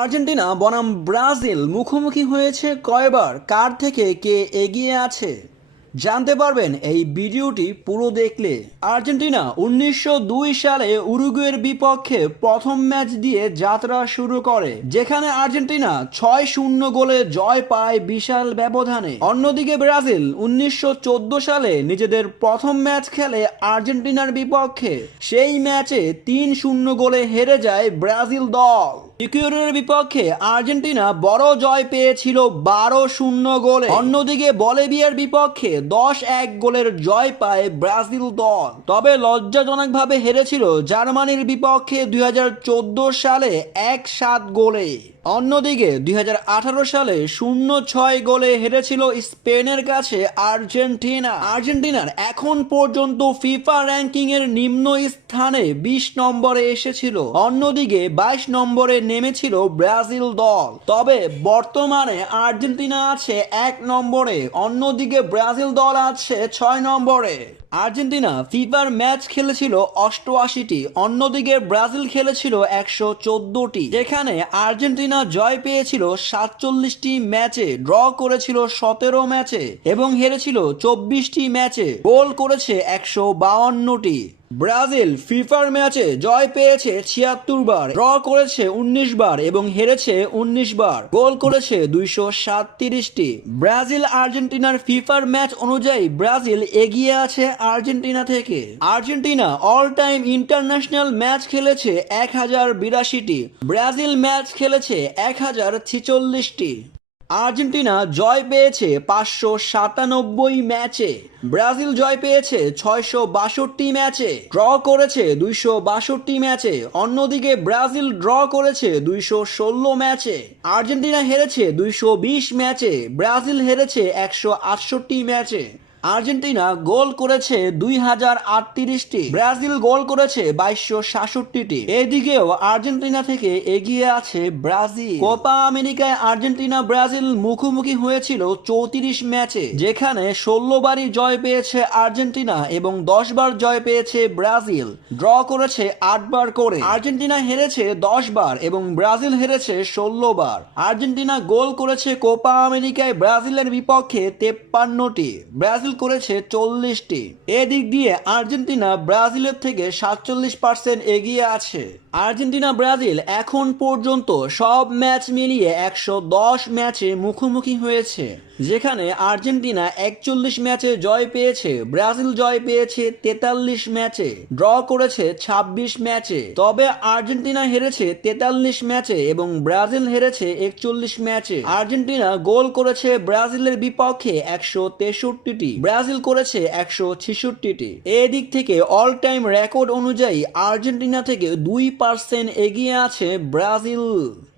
Argentina বনাম Brazil মুখোমুখি হয়েছে কয়বার, কার থেকে কে এগিয়ে আছে জানতে পারবেন এই ভিডিওটি পুরো দেখলে। আর্জেন্টিনা 1902 সালে উরুগুয়ের বিপক্ষে প্রথম ম্যাচ দিয়ে যাত্রা শুরু করে, যেখানে আর্জেন্টিনা 6-0 গোলে জয় পায় বিশাল ব্যবধানে। অন্যদিকে ব্রাজিল 1914 সালে নিজেদের প্রথম ম্যাচ খেলে আর্জেন্টিনার বিপক্ষে। সেই ম্যাচে 3-0 গোলে হেরে যায় ব্রাজিল দল। ইকুয়েডরের বিপক্ষে আর্জেন্টিনা বড় জয় পেয়েছিল 12-0 গোলে। অন্যদিকে বলিভিয়ার বিপক্ষে 10-1 গোলের জয় পায় ব্রাজিল দল। তবে লজ্জাজনকভাবে হেরেছিল জার্মানির বিপক্ষে 2014 সালে 1-7 গোলে। অন্যদিকে 2018 সালে 0-6 গোলে হেরেছিল স্পেনের কাছে আর্জেন্টিনার এখন পর্যন্ত ফিফা র্যাঙ্কিং এর নিম্ন স্থানে 20 নম্বরে এসেছিল। অন্যদিকে 22 নম্বরে নেমেছিল ব্রাজিল দল। তবে বর্তমানে আর্জেন্টিনা আছে 1 নম্বরে, অন্যদিকে ব্রাজিল দল আছে 6 নম্বরে। আর্জেন্টিনা ফিফার ম্যাচ খেলেছিল 88টি, অন্যদিকে ব্রাজিল খেলেছিল 114টি, যেখানে আর্জেন্টিনা জয় পেয়েছিল 47টি ম্যাচে, ড্র করেছিল 17 ম্যাচে এবং হেরেছিল 24টি ম্যাচে, গোল করেছে 152টি। ব্রাজিল ফিফার ম্যাচে জয় পেয়েছে 76 বার, ড্র করেছে 19 বার এবং হেরেছে 19 বার, গোল করেছে 237টি। ব্রাজিল আর্জেন্টিনার ফিফার ম্যাচ অনুযায়ী ব্রাজিল এগিয়ে আছে আর্জেন্টিনা থেকে। Argentina all time international match খেলেছে 1082টি, ব্রাজিল ম্যাচ খেলেছে 1046টি। আর্জেন্টিনা জয় পেয়েছে 597 ম্যাচে, ব্রাজিল জয় পেয়েছে 662 ম্যাচে, ড্র করেছে 262 ম্যাচে। অন্যদিকে ব্রাজিল ড্র করেছে 216 ম্যাচে। আর্জেন্টিনা হেরেছে 220 ম্যাচে, ব্রাজিল হেরেছে 168 ম্যাচে। আর্জেন্টিনা গোল করেছে 2038টি, ব্রাজিল গোল করেছে 2267টি। এদিকেও আর্জেন্টিনা থেকে এগিয়ে আছে ব্রাজিল। কোপা আমেরিকায় আর্জেন্টিনা ব্রাজিল মুখোমুখি হয়েছিল 34 ম্যাচে, যেখানে 16 বারই জয় পেয়েছে আর্জেন্টিনা এবং 10 বার জয় পেয়েছে ব্রাজিল, ড্র করেছে 8 বার করে। আর্জেন্টিনা হেরেছে 10 বার এবং ব্রাজিল হেরেছে 16 বার। আর্জেন্টিনা গোল করেছে কোপা আমেরিকায় ব্রাজিলের বিপক্ষে 53টি, ব্রাজিল করেছে 40টি। এদিক দিয়ে আর্জেন্টিনা ব্রাজিলের থেকে 47% এগিয়ে আছে। আর্জেন্টিনা ব্রাজিল এখন পর্যন্ত সব ম্যাচ মিলিয়ে 110 ম্যাচে মুখোমুখি হয়েছে, যেখানে আর্জেন্টিনা 41 ম্যাচে জয় পেয়েছে, ব্রাজিল জয় পেয়েছে 43 ম্যাচে, ড্র করেছে 26 ম্যাচে। তবে আর্জেন্টিনা হেরেছে 43 ম্যাচে এবং ব্রাজিল হেরেছে 41 ম্যাচে। আর্জেন্টিনা গোল করেছে ব্রাজিলের বিপক্ষে 163টি, ব্রাজিল করেছে 166টি। এদিক থেকে অল টাইম রেকর্ড অনুযায়ী আর্জেন্টিনা থেকে 2% এগিয়ে আছে ব্রাজিল।